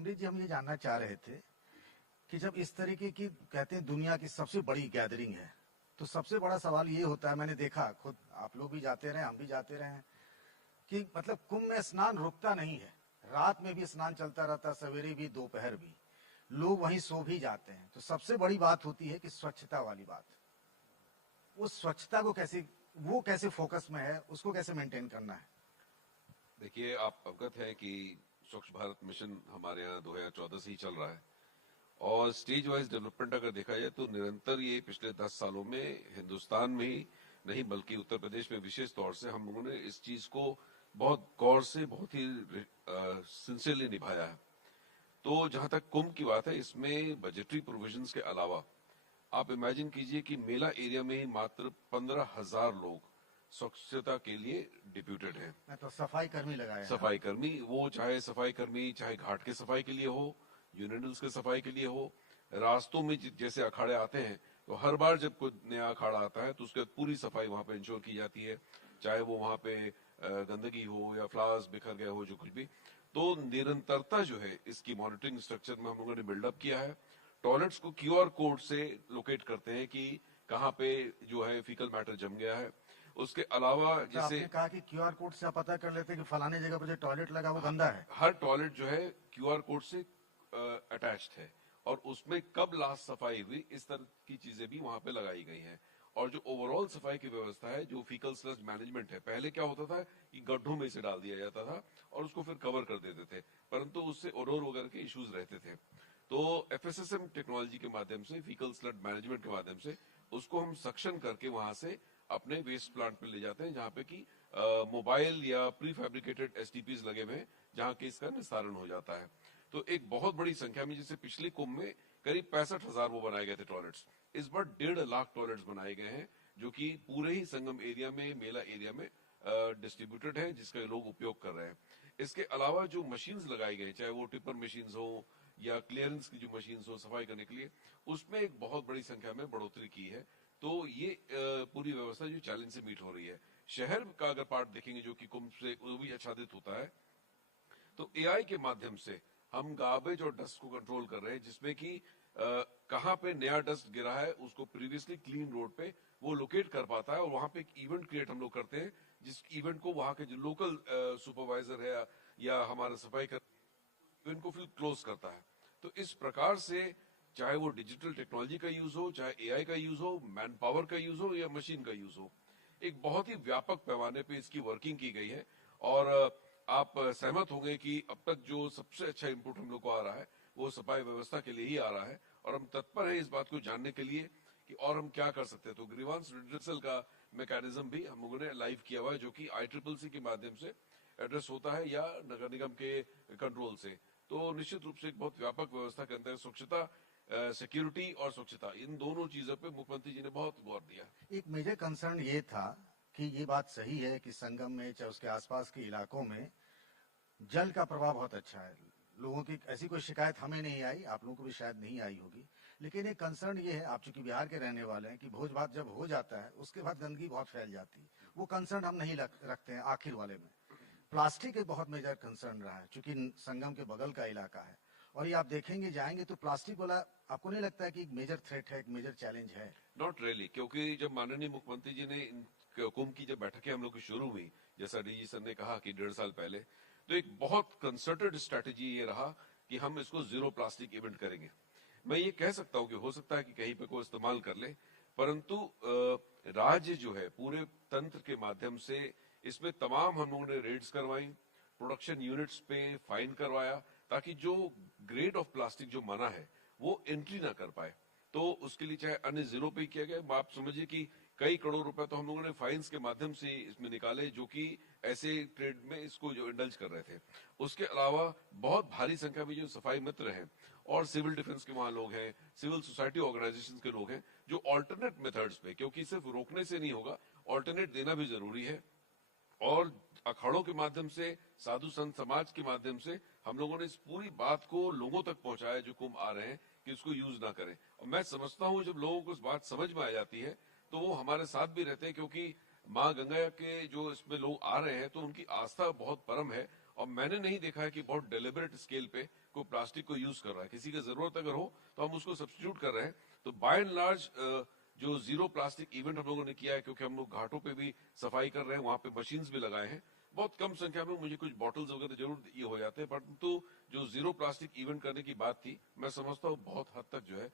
अमरीश जी, हम ये जानना चाह रहे थे कि जब इस तरीके की कहते हैं दुनिया की सबसे बड़ी गैदरिंग है, तो सबसे बड़ा सवाल ये होता है, मैंने देखा खुद, आप लोग भी जाते रहे, हम भी जाते रहे हैं, कि मतलब कुंभ में स्नान रुकता नहीं है, रात में भी स्नान चलता रहता, सवेरे भी दोपहर भी, लोग वहीं सो भी जाते हैं। तो सबसे बड़ी बात होती है कि स्वच्छता वाली बात, उस स्वच्छता को कैसे, वो कैसे फोकस में है, उसको कैसे मेंटेन करना है? देखिए, आप अवगत हैं कि स्वच्छ भारत मिशन हमारे यहाँ 2014 से ही चल रहा है और स्टेज वाइज डेवलपमेंट अगर देखा जाए तो निरंतर ये पिछले 10 सालों में हिंदुस्तान में ही नहीं बल्कि उत्तर प्रदेश में विशेष तौर से हम लोगों ने इस चीज को बहुत गौर से बहुत ही सिंसियरली निभाया है। तो जहां तक कुंभ की बात है, इसमें बजटरी प्रोविजंस के अलावा आप इमेजिन कीजिए कि मेला एरिया में ही मात्र 15,000 लोग स्वच्छता के लिए डिप्यूटेड हैं। मैं तो सफाई कर्मी लगाया है। सफाई कर्मी, वो चाहे सफाई कर्मी चाहे घाट के सफाई के लिए हो, यूरिनल्स के सफाई के लिए हो, रास्तों में जैसे अखाड़े आते हैं तो हर बार जब कोई नया अखाड़ा आता है तो उसके पूरी सफाई वहां पे इंश्योर की जाती है, चाहे वो वहां पे गंदगी हो या फ्लावर्स बिखर गए हो, जो कुछ भी। तो निरंतरता जो है इसकी मॉनिटरिंग स्ट्रक्चर में हम लोगों ने बिल्डअप किया है। टॉयलेट्स को क्यूआर कोड से लोकेट करते हैं कि कहाँ पे जो है फीकल मैटर जम गया है। उसके अलावा तो जैसे आपने कहा कि क्यूआर कोड से आप पता कर लेते हैं कि फलाने जगह पर जो टॉयलेट लगा वो गंदा है। हर टॉयलेट जो है क्यूआर कोड से अटैच्ड है और उसमें कब लास्ट सफाई हुई, इस तरह की चीजें भी वहां पे लगाई गई हैं। और जो ओवरऑल सफाई की व्यवस्था है, जो फीकल स्लज मैनेजमेंट है, पहले क्या होता था कि गड्ढों में से डाल दिया जाता था और उसको फिर कवर कर देते थे, परंतु उससे ओडोर वगैरह के इश्यूज रहते थे। तो एफएसएसएम टेक्नोलॉजी के माध्यम से, फीकल स्लड मैनेजमेंट के माध्यम से उसको हम सक्शन करके वहां से अपने वेस्ट प्लांट पे ले जाते हैं, जहां पे कि मोबाइल या प्री फैब्रिकेटेड एसटीपीज लगे हुए हैं, जहां के इसका निस्तारण हो जाता है। तो एक बहुत बड़ी संख्या में, जैसे पिछले कुंभ में करीब 65,000 वो बनाए गए थे टॉयलेट्स, इस बार 1.5 लाख टॉयलेट्स बनाए गए हैं, जो कि पूरे ही संगम एरिया में, मेला एरिया में डिस्ट्रीब्यूटेड है, जिसका लोग उपयोग कर रहे हैं। इसके अलावा जो मशीन्स लगाई गई, चाहे वो टिपर मशीन्स हो या क्लियरेंस की जो मशीन्स हो सफाई करने के लिए, उसमें एक बहुत बड़ी संख्या में बढ़ोतरी की है। तो ये पूरी व्यवस्था जो चैलेंज से मीट हो रही है। शहर का अगर पार्ट देखेंगे जो कि कुंभ से वो भी आच्छादित होता है, तो एआई के माध्यम से हम गार्बेज और डस्ट को कंट्रोल कर रहे हैं, जिसमें कि कहां पे नया डस्ट गिरा है उसको प्रीवियसली क्लीन रोड पे वो लोकेट कर पाता है और वहां पे एक इवेंट क्रिएट हम लोग करते हैं, जिस इवेंट को वहां के जो लोकल सुपरवाइजर है या हमारा सफाई कर इवेंट को फिर क्लोज करता है। तो इस प्रकार से चाहे वो डिजिटल टेक्नोलॉजी का यूज हो, चाहे एआई का यूज हो, मैन पावर का यूज हो या मशीन का यूज हो, एक बहुत ही व्यापक पैमाने पे इसकी वर्किंग की गई है। और आप सहमत होंगे कि अब तक जो सबसे अच्छा इनपुट हम लोग को आ रहा है वो सफाई व्यवस्था के लिए ही आ रहा है और हम तत्पर हैं इस बात को जानने के लिए कि और हम क्या कर सकते हैं। तो ग्रीवांस रिड्रेसल का मैकेनिज्म भी हम लोगों ने लाइव किया हुआ है, जो कि ICCC के माध्यम से एड्रेस होता है या नगर निगम के कंट्रोल से। तो निश्चित रूप से एक बहुत व्यापक व्यवस्था के अंदर स्वच्छता, सिक्योरिटी और स्वच्छता, इन दोनों चीजों पे मुख्यमंत्री जी ने बहुत गौर दिया। एक मेजर कंसर्न ये था कि ये बात सही है कि संगम में चाहे उसके आसपास के इलाकों में जल का प्रवाह बहुत अच्छा है, लोगों की ऐसी कोई शिकायत हमें नहीं आई, आप लोगों को भी शायद नहीं आई होगी। लेकिन एक कंसर्न ये है, आप चूंकि बिहार के रहने वाले हैं, कि भोज भात जब हो जाता है उसके बाद गंदगी बहुत फैल जाती है। वो कंसर्न हम नहीं रखते हैं आखिर वाले में। प्लास्टिक एक बहुत मेजर कंसर्न रहा है, चूंकि संगम के बगल का इलाका है, और ये आप देखेंगे जाएंगे तो प्लास्टिक वाला आपको नहीं लगता है कि एक मेजर थ्रेट है, एक मेजर चैलेंज है? नॉट रियली, क्योंकि जब माननीय मुख्यमंत्री जी ने कुंभ की जब बैठकें हम लोग की शुरू हुई, जैसा डीजी सर ने कहा कि 1.5 साल पहले, तो एक बहुत कंसर्टेड स्ट्रेटेजी ये रहा कि हम इसको जीरो प्लास्टिक इवेंट करेंगे। मैं ये कह सकता हूँ कि हो सकता है कि कहीं पे कोई इस्तेमाल कर ले, परंतु राज्य जो है पूरे तंत्र के माध्यम से इसमें तमाम हम लोगों ने रेड्स करवाई, प्रोडक्शन यूनिट्स पे फाइन करवाया, ताकि जो ग्रेड ऑफ प्लास्टिक जो मना है वो एंट्री ना कर पाए। तो उसके लिए चाहे अन्य जिलों पे किया गया, आप समझिए कि कई करोड़ रुपए तो हम लोगों ने फाइन्स के माध्यम से इसमें निकाले, जो कि ऐसे ट्रेड में इसको जो इंडल्ज कर रहे थे। उसके अलावा बहुत भारी संख्या में जो सफाई मित्र हैं और सिविल डिफेंस के वहां लोग हैं, सिविल सोसाइटी ऑर्गेनाइजेशन के लोग हैं, जो ऑल्टरनेट मेथड्स पे, क्योंकि सिर्फ रोकने से नहीं होगा, ऑल्टरनेट देना भी जरूरी है। और अखाड़ों के माध्यम से, साधु संत समाज के माध्यम से हम लोगों ने इस पूरी बात को लोगों तक पहुंचाया जो कुंभ आ रहे हैं, कि इसको यूज ना करें। और मैं समझता हूं जब लोगों को इस बात समझ में आ जाती है तो वो हमारे साथ भी रहते हैं, क्योंकि माँ गंगा के जो इसमें लोग आ रहे हैं तो उनकी आस्था बहुत परम है और मैंने नहीं देखा है कि बहुत डेलिबरेट स्केल पे कोई प्लास्टिक को यूज कर रहा है। किसी की जरूरत अगर हो तो हम उसको सब्स्टिट्यूट कर रहे हैं। तो बाय एंड लार्ज जो जीरो प्लास्टिक इवेंट हम लोगों ने किया है, क्योंकि हम लोग घाटों पे भी सफाई कर रहे हैं, वहां पे मशीन्स भी लगाए हैं, बहुत कम संख्या में मुझे कुछ बॉटल्स वगैरह जरूर ये हो जाते हैं, परंतु जो जीरो प्लास्टिक इवेंट करने की बात थी, मैं समझता हूँ बहुत हद तक जो है